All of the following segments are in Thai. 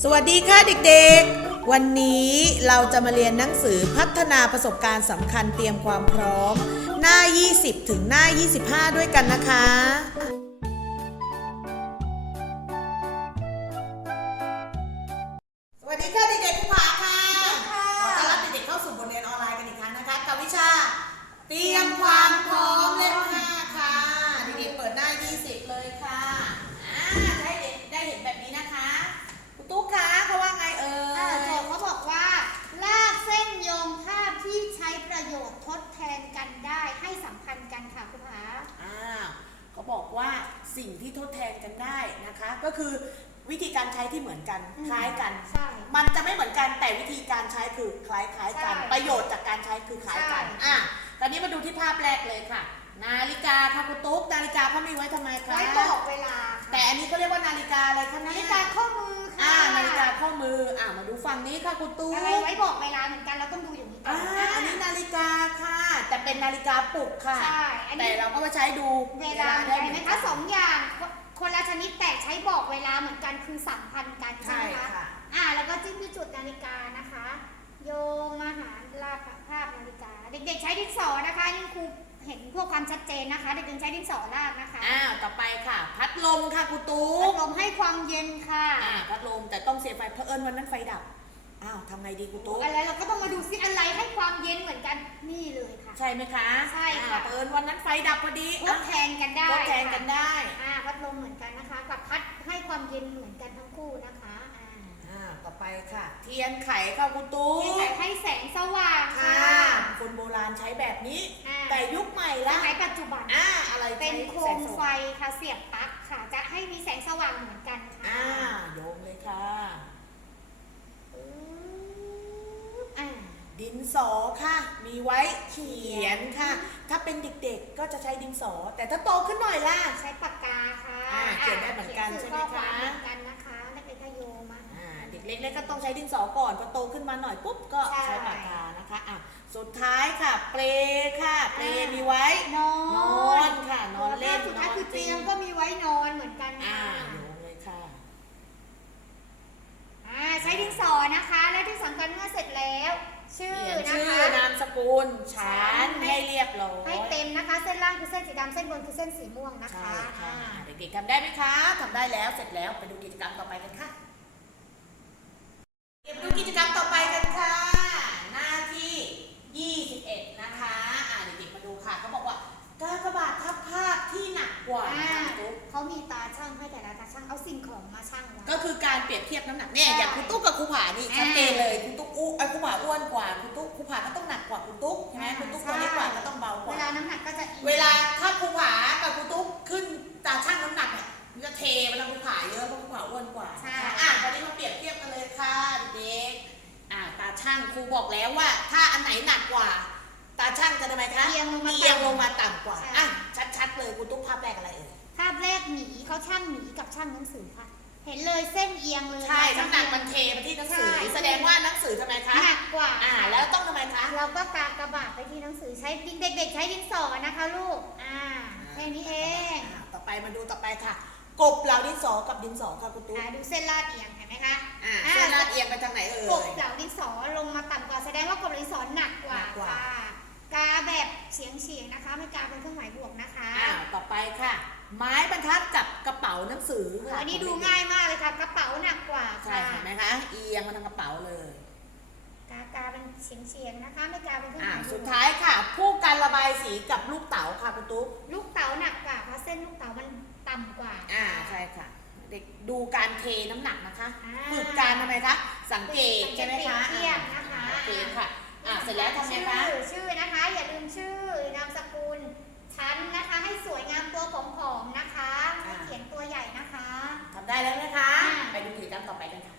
สวัสดีค่ะเด็กๆ วันนี้เราจะมาเรียนหนังสือพัฒนาประสบการณ์สำคัญเตรียมความพร้อม หน้า 20 ถึงหน้า 25 ด้วยกันนะคะ สวัสดีค่ะเด็กๆคุณผาค่ะขอต้อนรับเด็กๆเข้าสู่บทเรียนออนไลน์กันอีกครั้งนะคะกับวิชา เตรียมความพร้อมเล่ม5ค่ะเด็กๆเปิดหน้า 20 เลยค่ะ อ่าจะให้เด็กได้เห็นแบบนี้นะคะคุณตุ๊กคะเขาว่าไงเอ่ อ่าย โจทย์เขาบอกว่า ลากเส้นโยงภาพที่ใช้ประโยชน์ทดแทน กันได้ให้สัมพันธ์กันค่ะคุณผาอ้าวเขาบอกว่าสิ่งที่ทดแทนกันได้นะคะ ก็คือวิธีการใช้ที่เหมือนกันอืมคล้ายกัน ใช่ มันจะไม่เหมือนกันแต่วิธีการใช้คือคล้ายคล้ายๆกัน ใช่ประโยชน์จากการใช้คือคล้ายกัน ใช่ อะตอนนี้มาดูที่ภาพแรกเลยค่ะ นาฬิกาค่ะคุณตุ๊กนาฬิกาเขามีไว้ทำไมคะไว้บอกเวลาแต่อันนี้เขาเรียกว่านาฬิกาอะไรคะนาเนี่ยฬิกาข้อมือค่ะ อ่านาฬิกาข้อมืออ่ามาดูฝั่งนี้ค่ะคุณตุ๊กอะไรไว้บอกเวลาเหมือนกันเราต้องดูอย่างนี้ก่ออ่านอันนี้นาฬิกาค่ะ แต่เป็นนาฬิกาปลุกค่ะ ใช่ อันแต่นี้เราก็มาใช้ดูเวลาเหมือนกันเห็นไหมคะสองอย่างคนคนละชนิดแต่ใช้บอกเวลาเหมือนกันคือสัมพันธ์กันใช่ใช่ไหมคะ ค่ะ อ่าแล้วก็จิ้มที่จุดนาฬิกานะคะ โยงมาหาลากภาพนาฬิกา เด็กๆใช้ดินสอนะคะนี่ครู เห็นพวกความชัดเจนนะคะเด็กๆใช้ดินสอลากนะคะอ้าวต่อไปค่ะ พัดลมค่ะคุณตุ๊พัดลมให้ความเย็นค่ะอ่าพัดลมแต่ต้องเสียไฟเพราะเอิญวันนั้นไฟดับอ้าวทำไงดีคุณตุ๊กอะไรเราก็ต้องมาดูซิอะไรให้ความเย็นเหมือนกันนี่เลยค่ะ ใช่ไหมคะใช่ค่ะอ่าเอิญวันนั้นไฟดับพอดีทดแทนกันได้ทดแทนกันได้อ่าพัดลมเหมือนกันนะคะ กับพัดให้ความเย็นเหมือนกันทั้งคู่นะคะอ่าต่อไปค่ะ เทียนไขค่ะคุณตุ๊กที่จะให้แสงสว่างค่ะ ค่ะคนโบราณใช้แบบนี้ อ่าแต่ยุคใหม่สละมัยปัจจุบัน อ่าอะไรเป็นโคใช้มแสงสไฟว่างค่ะเสียบปลั๊กค่ะ จะให้มีแสงสว่างเหมือนกันค่ะอ่าโยงเลยค่ะอืมอ่า ดินสอค่ะ มีไว้เขียนค่ะ ถ้าเป็นเด็กๆก็จะใช้ดินสอ แต่ถ้าโตขึ้นหน่อยล่ะ ใช้ปากกาค่ะอ่าเขียนได้เหมือนกันขียใช่ไหมข้อวาคะเหมือนกันนะคะนักเรียนก็โยงมา อ่าเด็กเล็กๆก็ต้องใช้ดินสอก่อนพอโตขึ้นมาหน่อยปุ๊บก็ใช่ ใช้ปากกานะคะอะ สุดท้ายค่ะ เปลค่ะ เปลมีไว้ นอน นอนค่ะนอนเล่นสุดท้ายนอนคือจริเตีงยงก็มีไว้นอนเหมือนกันอ่าค่ะโยงเลยค่ะ อ่าใช้ดินสอนะคะ และที่สำคัญเมื่อเสร็จแล้ว ชื่อเขียนนะชื่อคะ นามสกุลชั้นให้ ให้เรียบร้อยให้เต็มนะคะ เส้นล่างคือเส้นสีดำเส้นบนคือเส้นสีม่วงนะคะใช่ค่ะ อ่าเด็กๆทำได้ไหมคะทำได้แล้วเสร็จแล้วไปดูกิจกรรมต่อไปกันค่ะเดี๋ยวไปดูกิจกรรมต่อไปกันค่ะหน้าที่ 21 นะคะอ่าเด็กๆมาดูค่ะเขาบอกว่ากากบาททับภาพที่หนักกว่าอ่านะคะตุ๊กเขามีตาช่างให้แต่ละตาช่างเอาสิ่งของมาช่างไว้ ก็คือการเปรียบเทียบน้ำหนักเนี่ยใช่อย่างคุณตุ๊กกับครูผานี่อ่าชัดเจนเลยคุณตุ๊กอู้ไอ้ยครูผาอ้วนกว่าคุณตุ๊กครูผาก็ต้องหนักกว่าคุณตุ๊กใช่ไหมอ่าคุณตุ๊กใช่ตัวเล็กกว่าก็ต้องเบากเวว่าลาน้ำหนักก็จะอีกเวลาถ้าครูผากับครูตุ๊กขึ้นตาช่างน้ำหนักเนี่ยมันจะเทไปทางครูผาเยอะเพราะครูผาอ้วนกว่าใช่นะคะอะตอนนี้มาเปรียบเทียบกันเลยค่ะเด็ก อ่าตาช่างครูบอกแล้วว่า ถ้าอันไหนหนักกว่า ตาช่างจะทำไมคะเอียงลงมาเอียงต่ำลงมาต่ำกว่าใช่ อะชัดๆเลยครูตุ๊กภาพแรกอะไรเอ่ยภาพแรกหมีเขาช่างหมีกับช่างหนังสือค่ะ เห็นเลยเส้นเอียงเลยใช่ช่าน้ำงหนักเอียงมันเทมาที่หนังสือใช่แสดงว่าหนังสือทำไมคะหนักกว่าอ่า แล้วต้องทำไมคะ เราก็กากระบาดไปที่หนังสือใช้เด็กๆใช้ดินสอนะคะลูก อ่าแค่นี้เอง อ่าต่อไปมาดูต่อไปค่ะ กบเหล่าดินสอกับดินสอค่ะคุณตุ๊กอ่าดูเส้นลาดเอียงเห็นไหมคะอ่าอ่าเส้นลาดเอียงไปทางไหนเอ่ยกบเหล่าดินสอลงมาต่ำกว่าแสดงว่ากบเหล่าดินสอหนักกว่าหนักกว่าค่ะกาแบบเฉียงเฉียงๆนะคะไม่กาเป็นเครื่องหมายบวกนะคะอ่าต่อไปค่ะ ไม้บรรทัดกับกระเป๋าหนังสือค่ะอันนี้ดูง่ายมากเลยค่ะกระเป๋าหนักกว่าใช่ค่ะเห็นไหมคะเอียงมาทางกระเป๋าเลยกากาเป็นเฉียงเฉียงๆนะคะไม่กาเป็นเครื่องหอ่ามายบวกสุดท้ายค่ะ ผู้การระบายสีกับลูกเต๋าค่ะคุณตุ๊กลูกเต๋าหนักกว่าเพราะเส้นลูกเต๋ามัน ต่ำกว่า อ่าใช่ค่ะ เด็กดูการเทน้ำหนักนะคะอ่า ฝึกการทำไมคะ สังเกตใช่ไหมคะเปรียบเทียบนะคะโอเคค่ะอ่าเสร็จแล้วทำไงคะ ชื่อชื่อนะคะ อย่าลืมชื่อนามสกุลชั้นนะคะ ให้สวยงามตัวผอมๆนะคะให้เขียนตัวใหญ่นะคะ ทำได้แล้วนะคะ อ่า ไปดูกิจกรรมต่อไปกันค่ะ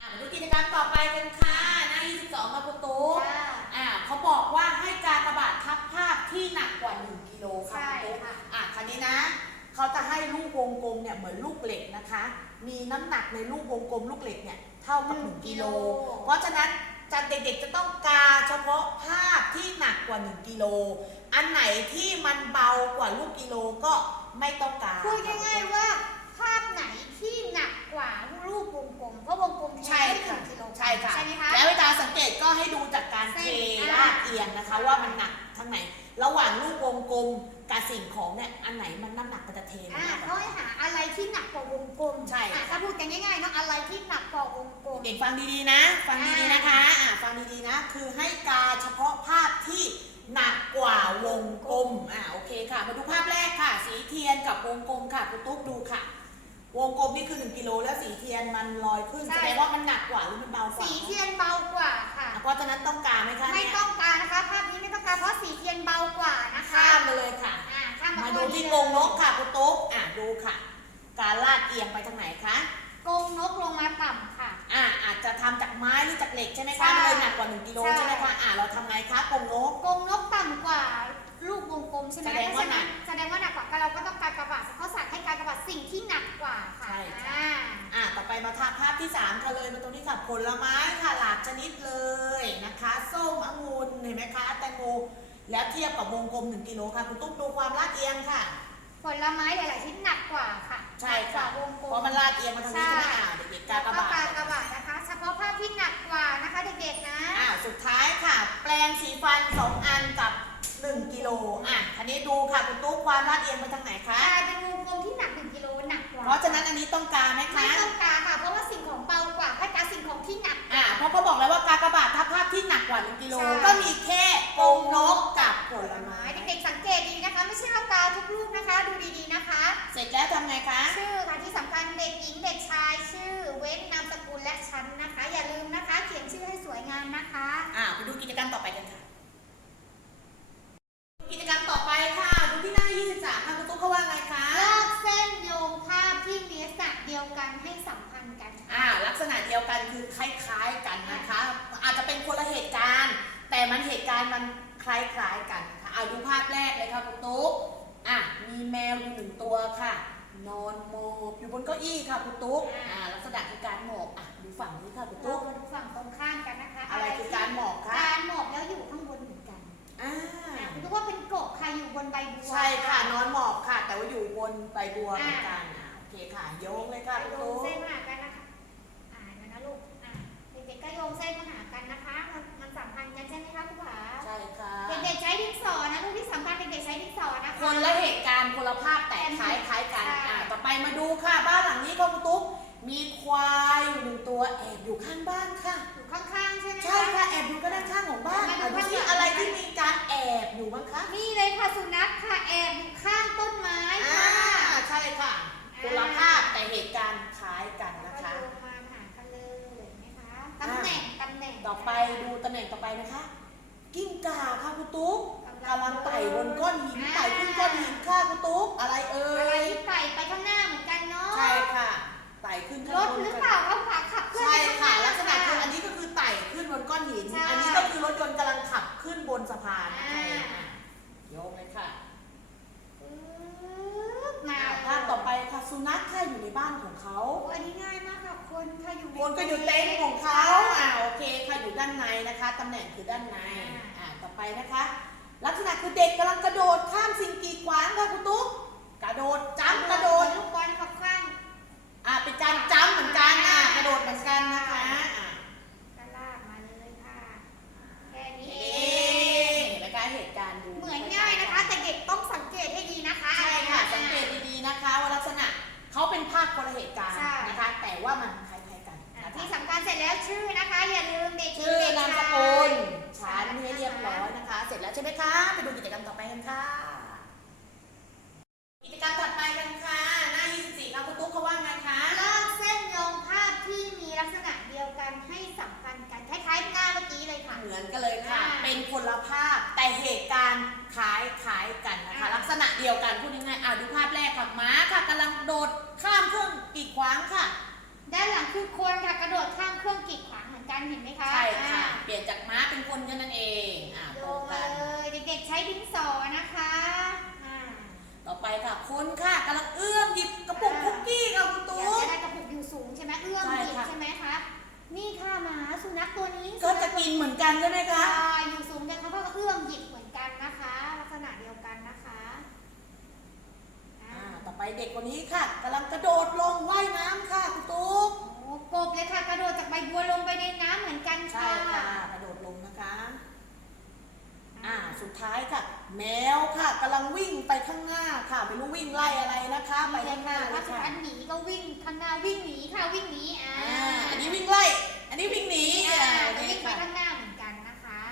อ่ามาดูกิจกรรมต่อไปกันค่ะหน้า22มาคุณตุ๊กค่ะอ่าเขาบอกว่าให้การกระบาดทับภาพที่หนักกว่า 1กิโลค่ะใช่คุณตุ๊กค่ะ นนี้นะเขาจะให้ลูกวงกลมเนี่ยเหมือนลูกเหล็กนะคะ มีน้ำหนักในลูกวงกลมลูกเหล็กเนี่ยเท่ากับหนึ่งกิโล เพราะฉะนั้นจะเด็กๆจะต้องกาเฉพาะภาพที่หนักกว่า 1กิโล อันไหนที่มันเบากว่าลูกกิโลก็ไม่ต้องกา พูดง่ายๆว่าภาพไหนที่หนักกว่าลูกวงกลมเพราะวงกลมใช่ค่ะ กิโลใช่ค่ะ ใช่ไหมคะ แล้วเวลาสังเกตก็ให้ดูจากการเทลาดเอียงนะคะ ว่ามันหนักทางไหน ระหว่างลูกวงกลมกับสิ่งของเนี่ยอันไหนมันน้ำหนักมันจะเทอ่ามากกเขาว่าให้หาอะไรที่หนักกว่าวงกลมใช่อะถ้าพูดกันง่ายๆเนาะอะไรที่หนักกว่าวงกลมเด็กฟังดีๆนะ ฟังดีๆนะคะอ่าฟังดีๆนะ คือให้กาเฉพาะภาพที่หนักกว่าวงกลมอ่าโอเคค่ะ มาดูภาพแรกค่ะ สีเทียนกับวงกลมค่ะคุณตุ๊กดูค่ะ วงกลมนี่คือ1กิโลแล้วสีเทียนมันลอยขึ้นใช่แสดงว่ามันหนักกว่าหรือมันเบากว่าสีเทียนเบากว่าค่ะอะเพราะฉะนั้นต้องการไหมคะไม่เนี่ยต้องการนะคะ ภาพนี้ไม่ต้องการเพราะสีเทียนเบากว่านะคะข้ามมาเลยค่ะ อ่าข้ามมามาดูที่กรงนกค่ะคุณตุ๊กอะดูค่ะ การลาดเอียงไปทางไหนคะ กรงนกลงมาต่ำค่ะ อะอาจจะทำจากไม้หรือจากเหล็กใช่ไหมใช่คะมันเลยหนักกว่า 1กิโลใช่ ใช่ไหมคะ อะเราทำไงคะกรงนก กรงนกต่ำกว่าลูกวงกลมใช่ไหมแสดงว่าหนักแสดงว่าหนักกว่าก็เราก็ต้องการกระบาดเขาสั่งให้การกระบาดสิ่งที่หนักกว่าค่ะใช่ค่ะ อ่าอะต่อไป มาทาภาพที่3ค่ะเลยมาตรงนี้ค่ะผลไม้ค่ะหลากชนิดเลยนะคะส้มองุ่นเห็นไหมคะแตงโมแล้วเทียบกับวงกลม 1กิโลค่ะคุณตุ๊กดูความลาดเอียงค่ะ ผลไม้หลายๆชิ้นหนักกว่าค่ะใช่หนักกค่ะว่าวงกลมเพราะมันลาดเอียงมาทางนี้ใช่ไหมอะเด็กๆกากระบาแล้วดกระบาดนะคะ เฉพาะภาพที่หนักกว่านะคะเด็กๆนะอะสุดท้ายค่ะ แปรงสีฟัน 2 อันกับ1กิโลอะคันนี้ดูค่ะคุณตุ๊กความลาดเอียงไปทางไหนคะกลายเป็นวงกลมที่หนักหนึ่งกิโลหนักกว่าเพราะฉะนั้นอันนี้ต้องการไหมไม่คะต้อง กกว่า1กิโลใช่ก็มีแค่กรงนกกับผลไม้ เด็กๆสังเกตดีนะคะ ไม่ใช่ว่ากาทุกรูปนะคะ ดูดีๆนะคะ เสร็จแล้วทำไงคะ ชื่อค่ะที่สำคัญเด็กหญิงเด็กชายชื่อ เว้นนามสกุลและชั้นนะคะ อย่าลืมนะคะ เขียนชื่อให้สวยงามนะคะ อะไปดูกิจกรรมต่อไปกันค่ะ กิจกรรมต่อไปค่ะ ดูที่หน้า 23 ค่ะคุณตุ๊กเขาว่าไงคะ ลอกเส้นโยงภาพที่มีลักษณะเดียวกันให้สัมพันธ์กัน อ่าลักษณะเดียวกันคือคล้ายๆกันนะคะ อาจจะเป็นคนละเหตุการณ์ แต่มันเหตุการณ์มันค ล้ายๆกันค่ะเอาดูภาพแรกเลยค่ะคุณตุ๊กอะมีแมวอยู่หนึ่งตัวค่ะ นอนหมอบอยู่บนเก้าอี้ค่ะคุณตุ๊กอ่าลักษณะคือการหมอบอะดูฝั่งนี้ค่ะคุณเราตุ๊ก มาดูฝั่งตรงข้ามกันนะคะอะไรคือการหมอบคะ การหมอบแล้วอยู่ข้างบนเหมือนกันอ่าอะคุณว่าเป็นกบค่ะอยู่บนใบบัว ใช่ค่ะนอนหมอบค่ะ แต่ว่าอยู่บนใบบัวเหมือนกันอะโอเคค่ะโยกเลยค่ะคุณโยตุ๊งกเส้นมาหากันนะคะ อ่าเดี๋ยวนะลูก อ่าเด็กๆก็โยงเส้นมาหากันนะคะ มันมันสัมพันธ์กันใช่ไหมคะคุณผาใช่ค่ะ เด็กๆใช้ดินสอนะลูกที่สำคัญเด็กๆใช้ดินสอนะคะ คนละเหตุการณ์คนละภาพแต่คล้ายคล้ายๆกันใช่ อะต่อไปมาดูค่ะ บ้านหลังนี้ค่ะคุณตุ๊กมีควายอยู่หนึ่งตัวแอบอยู่ข้างบ้านค่ะ อยู่ข้างๆใช่ไหม ใช่ค่ะแอบอยู่ก็ด้านข้างของบ้านมาดูอะดูที่ข้างหลัง อะไรที่มีการแอบอยู่บ้างคะนี่เลยค่ะสุนัขค่ะแอบอยู่ข้างต้นไม้อ่าค่ะใช่ค่ะคนละภาพแต่เหตุการณ์คล้ายกันก็นะคะโยงมาหากันเลยเห็นะคะตำแหน่งตำแหน่งต่อไปดูตำแหน่งต่อไปนะคะ กิ้งก่าค่ะคุณตุ๊กกำลังไต่บนก้อนหินไต่ขึ้นก้อนหินค่ะคุณตุ๊กอะไรเอ่อะไรย ที่ไต่ไปข้างหน้าเหมือนกันเนาะใช่ค่ะ ไต่ขึ้นข้างรบถนหรือกันเปล่าเขาขาขับเคลื่อนใช่ไปข้างหค่ะ น้าลักษณะคือค่ะอันนี้ก็คือไต่ขึ้นบนก้อนหินใช่อันนี้ก็คือรถยนต์กำลังขับขึ้นบนสะพานอ่าอะโยกเลยค่ะปึ๊บมาอะภาพต่อไปค่ะสุนัขค่ะอยู่ในบ้านของเขา อยู่ในคนก็อยู่เต็นท์ของเขาอ่าโอเคค่ะอยู่ด้านในนะคะตำแหน่งคือด้านในอ่าต่อไปนะคะ ลักษณะคือเด็กกำลังกระโดดข้ามสิ่งกีดขวางค่ะคุณตุ๊กกระโดดจ้ำกระโดดลูกบอลขับข้างอ่าเป็นการจ้ำเหมือนกันอะกระโดดเหมือนกันนะคะอะก็ลากมาเลยค่ะแค่นี้เอเองเห็นไหมคะเหตุการณ์ดูเหมือนง่ายนะคะ แต่เด็กต้องสังเกตให้ดีนะคะใช่ค่ะสังเกตดีๆนะคะว่าลักษณะเขาเป็นภาพคนละเหตุการณ์ใช่นะคะ แต่ว่ามันค ร็จแล้วชื่อนะคะ อย่าลืมเด็กหญิชื่งอเด็กนามชายสกุลชั้นให้เรียบร้อยนะคะ เสร็จแล้วใช่ไหมคะไปดูกิจกรรมต่อไปกันค่ะ กิจกรรมถัดไปกันค่ะ หน้า24ค่ะคุณตุ๊กเขาว่าไงคะ ลอกเส้นโยงภาพที่มีลักษณะเดียวกันให้สัมพันธ์กันคล้ายๆหน้าเมื่อกี้เลยค่ะ เหมือนกันเลยค่ะ อ่าเป็นคนละภาพแต่เหตุการณ์คล้ายคล้ายๆกันนะคะ อ่า ลักษณะเดียวกันพูดง่ายๆอ่าดูภาพแรกค่ะม้าค่ะกำลังโดดข้ามเครื่องกีดขวางค่ะ ด้านหลังคือคนค่ะกระโดดข้ามเครื่องกีดขวางเหมือนกันเห็นไหมคะใช่ค่ะอ่าเปลี่ยนจากม้าเป็นคนแค่นั้นเองอ่าโยตรงงกัมานเลยเด็กๆใช้ดินสอนะคะอ่าต่อไปค่ะ คนค่ะกำลังเอื้อมหยิบกระปุกคุกกี้ค่ะคุณอยาตุ๊กก จะได้กระปุกอยู่สูงใช่ไหมเอื้อมใช่หยิบค่ะ ใช่ไหมคะนี่ค่ะหมาสุนัขตัวนี้ก็จะกินเหมือนกันใช่ไหมคะใช่อยู่สูงแต่เขาก็เอื้อมหยิบเหมือนกันนะคะ ลักษณะเดียวกันนะคะอ่าอ่าต่อไปเด็กคนนี้ค่ะกำลังกระโดด บัวลงไปในน้ำเหมือนกันใช่ค่ะกระโดดลงนะคะ อ่า สุดท้ายค่ะ แมวค่ะกำลังวิ่งไปข้างหน้าค่ะไม่รู้วิ่งไล่อะไรนะคะ ไปข้างหน้าเลว่ายจะค่นหนีก็วิ่งข้างหน้าวิ่งหนีค่ะวิ่งหนีอ่าอันนี้วิ่งไล่ อันนี้วิ่งหนีอ่าอ่วิ่งไปข้างหน้าเหมือนกันนะคะ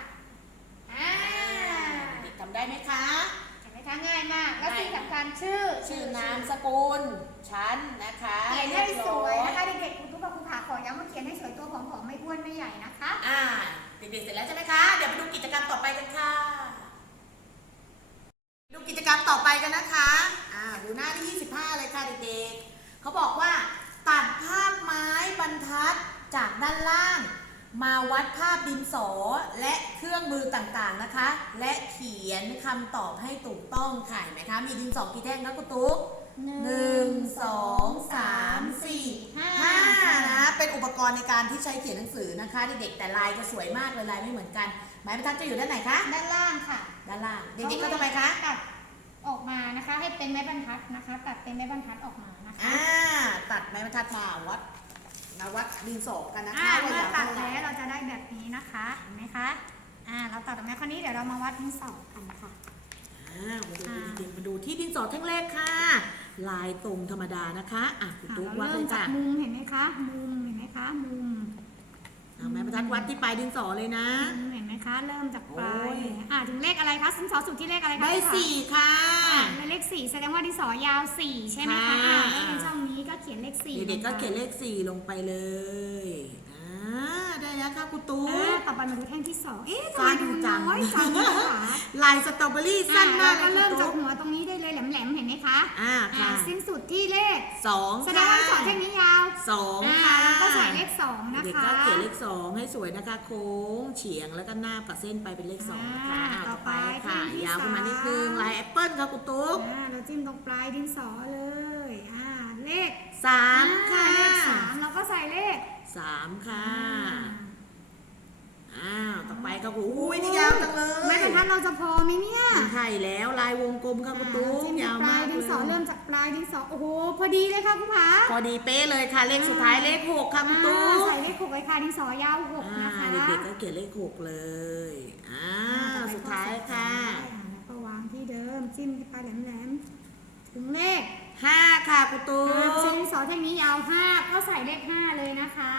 อ่าอ่าเด็กทำได้ไหมคะ เห็นไหมค่ะง่ายมากแล้วสิ่งสำคัญชื่อชื่อนามสกุลชั้นนะคะ เขียนให้สวยนะคะเด็กๆ ขอย้ำว่าเขียนให้สวยตัวผอมๆไม่อ้วนไม่ใหญ่นะคะ อ่าเด็กๆเสร็จแล้วใช่ไหมคะ เดี๋ยวไปดูกิจกรรมต่อไปกันค่ะ ดูกิจกรรมต่อไปกันนะคะ อ่าดูหน้าที่ 25 เลยค่ะเด็กๆเขาบอกว่าตัดภาพไม้บรรทัดจากด้านล่าง มาวัดภาพดินสอและเครื่องมือต่างๆนะคะ และเขียนคำตอบให้ถูกต้องค่ะเห็นไหมคะ มีดินสอกี่แท่งคะคุณตุ๊ก หนึ่งสองสามสี่ห้านะ เป็นอุปกรณ์ในการที่ใช้เขียนหนังสือนะคะเด็กๆแต่ลายจะสวยมากเลยลายไม่เหมือนกันไม้บรรทัดจะอยู่ด้านไหนคะด้านล่างค่ะ ด้านล่างเด็กๆก็ทำไมคะตัดออกมานะคะให้เป็นไม้บรรทัดนะคะ ตัดเป็นไม้บรรทัดออกมานะคะอ่าตัดไม้บรรทัดมาวัดมาวัดดินสอกันนะอ่าคะว่าเมื่อยาวตัดเท่าไหร่แล้วเราจะได้แบบนี้นะคะเห็นไหมคะอ่าเราตัดออกมาคราวนี้เดี๋ยวเรามาวัดดินสอกันค่ะ อ่ามาดูเด็กๆมาดูที่ดินสอแท่งแรกค่ะ ลายตรงธรรมดานะคะอะคุณอ่าตุ๊กเราวัดเลเริ่มยจากค่ะมุมเห็นไหมคะ มุมเห็นไหมคะ มุมเอาไม้บรรทัดวัดที่ปลายดินสอเลยนะ มุมเห็นไหมคะ เริ่มจากปลายโอ้ยอ่าถึงเลขอะไรคะดินสอสุดที่เลขอะไรคะได้คุณคะสี่ค่ะ อ่าเป็นเลขสี่แสดงว่าดินสอยาวสี่ใช่ไหมคะค่ะ อ่าแล้วในช่องนี้ก็เขียนเลขสี่เด็กๆก็ลงไปเขียนเลขสี่ลงไปเลยอ่าได้ แล้วค่ะคุณตุ๊อ่ากต่อไปมาดูแท่งที่สองเอ๊ะทำไมสั้นดูจังน้อยจังเลยคะลายสตรอเบอรี่สั้นมากอ่เลยเริ่มคุณจากตุ๊กหัวตรงนี้ได้เลยแหลมๆเห็นไหมคะอ่าอ่าค่ะสิ้นสุดที่เลขสองแสดงว่าดินสอแท่งนี้ยาวสองอ่าค่ะแล้วก็ใส่เลขสองนะเด็กคะ ก็เขียนเลขสองให้สวยนะคะ โค้งเฉียงแล้วก็หน้าบกับเส้นไปเป็นเลขสองค่ะอ่าต่อไปต่อไปค่ะแท่งที่ยาวขึ้นมานิดนึงสาม ลายแอปเปิ้ลค่ะคุณตุ๊กอ่าเราจิ้มตรงปลายดินสอเลยอ่าเลขสามค่ะอ่าเลขสามเราก็ใส่เลขสามค่ะ อ่า อ้าวต่อไปค่ะคุณอุ้ยนี่ยาวจังเลยไม้บรรทัดเราจะพอไหมเนี่ยใช่แล้วลายวงกลมค่ะคุณตุ๊กจิ้มจายากวปลามายกดินสอเลเริ่ยมจากปลายดินสอโอ้โหพอดีเลยค่ะคุณผาพอดีเป๊ะเลยค่ะเลขสุดท้ายเลขหกค่ะคุณตุ๊อ่ากใส่เลขหกเลยค่ะดินสอยาวหกอ่านะคะเด็กๆก็เขียนเลขหกเลยอ่าอ่าสุดท้ายค่ะแล้วก็วางที่เดิมจิ้มที่ปลายแหลมๆถึงเลข ห้าค่ะคุณตุ๊อ่ากดินสอแท่งนี้ยาวห้าก็ใส่เลขห้าเลยนะคะ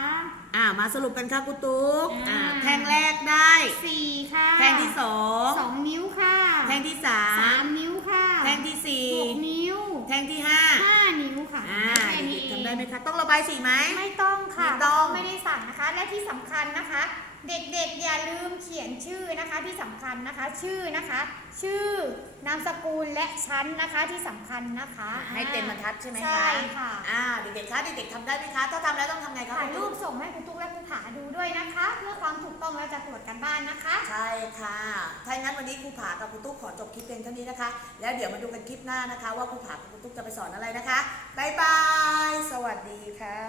อ่ามาสรุปกันค่ะคุณตุ๊กอ่าอ่าแท่งแรกได้ สี่ค่ะแท่งที่สองสองนิ้วค่ะแท่งที่สาสามมนิ้วค่ะแท่งที่สี่หกนิ้วแท่งที่ห้าห้านิ้วค่ะอ่าแค่นี้เด็กๆทำได้ไหมคะ ต้องระบายสีไหม ไม่ต้องค่ะไม่ต้อง ไม่ได้สั่งนะคะ และที่สำคัญนะคะ เด็กๆอย่าลืมเขียนชื่อนะคะที่สำคัญนะคะชื่อนะคะ ชื่อนามสกุลและชั้นนะคะที่สำคัญนะคะให้เต็มบรรทัดใช่ไหมคะใช่ค่ะอ่าเด็กๆคะเด็กๆทำได้ไหมคะถ้าทำแล้วต้องทำไงคะถ่ายคุณรูตุ๊ปกส่งให้คุณตุ๊กและคุณผาดูด้วยนะคะ เพื่อความถูกต้องและจะตรวจกันบ้านนะคะ ใช่ค่ะถ้าอย่างนั้นวันนี้ครูผากับครูตุ๊กขอจบคลิปเพียงเท่านี้นะคะ แล้วเดี๋ยวมาดูกันคลิปหน้านะคะ ว่าครูผากับครูตุ๊กจะไปสอนอะไรนะคะบ๊ายบายสวัสดีค่ะ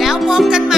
แล้วพบกันใหม่คลิป